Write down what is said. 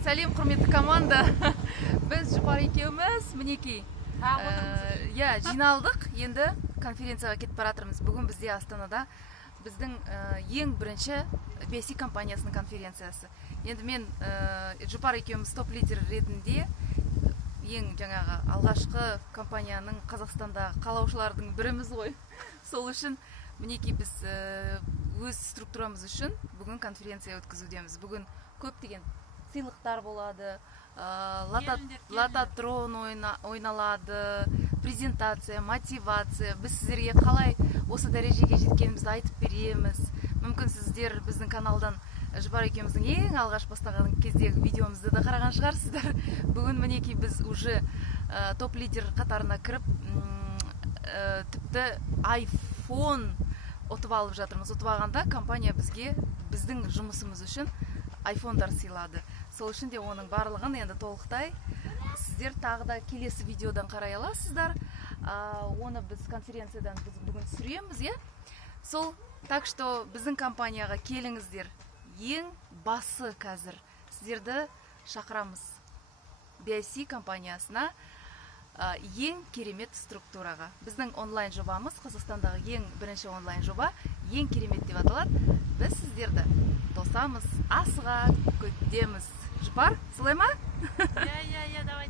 Сәлем, құрметті команда. Біз жұпар екеуміз мінекей жиналдық. Енді конференцияға кетіп баратырмыз. Бүгін бізде Астанада біздің ең бірінші BSC компаниясының конференциясы. Енді мен жұпар екеуміз топ-лидер ретінде ең жаңағы алғашқы компанияның Қазақстандағы қалаушылардың біріміз ғой. Сол үшін мінекей біз өз структурамыз үшін бүгін конференция өткізудеміз. Бүгін көптеген сыйлықтар болады, лототрон ойналады, презентация, мотивация. Біз сіздерге қалай осы дәрежеге жеткенімізді айтып береміз. Мүмкін сіздер біздің каналдан жұпар екеуміздің ең алғаш бастаған кездегі видеомызды да қараған шығарсыздар. Бүгін мінекей біз уже топ-лидер қатарына кіріп, тіпті iPhone ұтып алып жатырмыз. Ұтып алғанда компания бізге біздің жұмысымыз үшін iPhone-дар сыйлады. Сол үшін де оның барлығын енді толықтай сіздер тағы да келесі видеодан қарай аласыздар. Оны біз конференциядан біз бүгін түсіреміз, Сол, так что біздің компанияға келіңіздер. Ең басы қазір сіздерді шақырамыз. BSC компаниясына ең керемет структураға. Біздің онлайн жобамыз, Қазақстандағы ең бірінші онлайн жоба, ең керемет деп аталады. Біз сіздерді тосамыз, асыға күтеміз. Жұпар, солай ма? Я, давай.